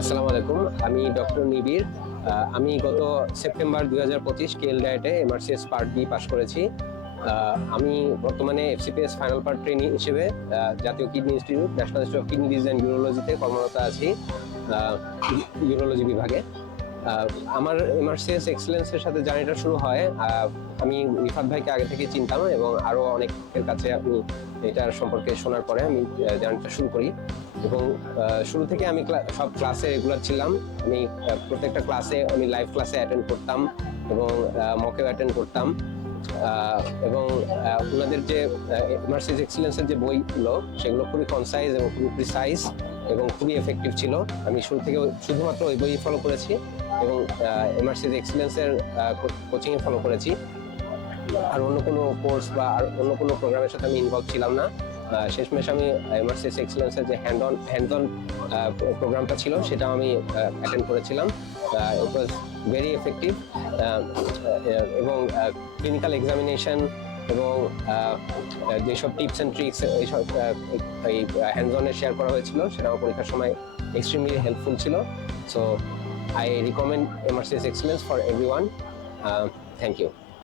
আসসালামু আলাইকুম, আমি ডক্টর নিবির। আমি গত সেপ্টেম্বর 2025 কেএল ডায়েটে এমআরসিএস পার্ট বি পাশ করেছি। আমি বর্তমানে এফসিপিএস ফাইনাল পার্ট ট্রেনি হিসেবে জাতীয় kidney institute, national institute of kidney disease and ইউরোলজিতে কর্মরত আছি, ইউরোলজি বিভাগে। আমার এমআরসিএস এক্সেলেন্সের সাথে জার্নিটা শুরু হয়, আমি রিফাত ভাইকে আগে থেকে চিনতাম এবং আরো অনেকের কাছে আমি এটার সম্পর্কে শোনার পরে আমি জার্নিটা শুরু করি। এবং শুরু থেকে আমি সব ক্লাসে রেগুলার ছিলাম। আমি প্রত্যেকটা ক্লাসে আমি লাইভ ক্লাসে অ্যাটেন্ড করতাম এবং মকেও অ্যাটেন্ড করতাম। এবং ওনাদের যে এমআরসিএস এক্সেলেন্সের যে বইগুলো, সেগুলো খুবই কনসাইজ এবং খুবই প্রিসাইজ এবং খুবই এফেক্টিভ ছিল। আমি শুরু থেকে শুধুমাত্র ওই বই ফলো করেছি এবং এমআরসিএস এক্সেলেন্সের কোচিংয়ে ফলো করেছি। আর অন্য কোনো কোর্স বা আর অন্য কোনো প্রোগ্রামের সাথে আমি ইনভলভ ছিলাম না। শেষমেশ আমি এমআরসিএস এক্সেলেন্সের যে হ্যান্ড অন প্রোগ্রামটা ছিল, সেটা আমি অ্যাটেন্ড করেছিলাম। ইট ওয়াজ ভেরি এফেক্টিভ এবং ক্লিনিক্যাল এক্সামিনেশন এবং যেসব টিপস অ্যান্ড ট্রিক্স এইসব এই হ্যান্ড অনে শেয়ার করা হয়েছিল, সেটা আমার পরীক্ষার সময় এক্সট্রিমলি হেল্পফুল ছিল। So I recommend MRCS excellence for everyone. Thank you.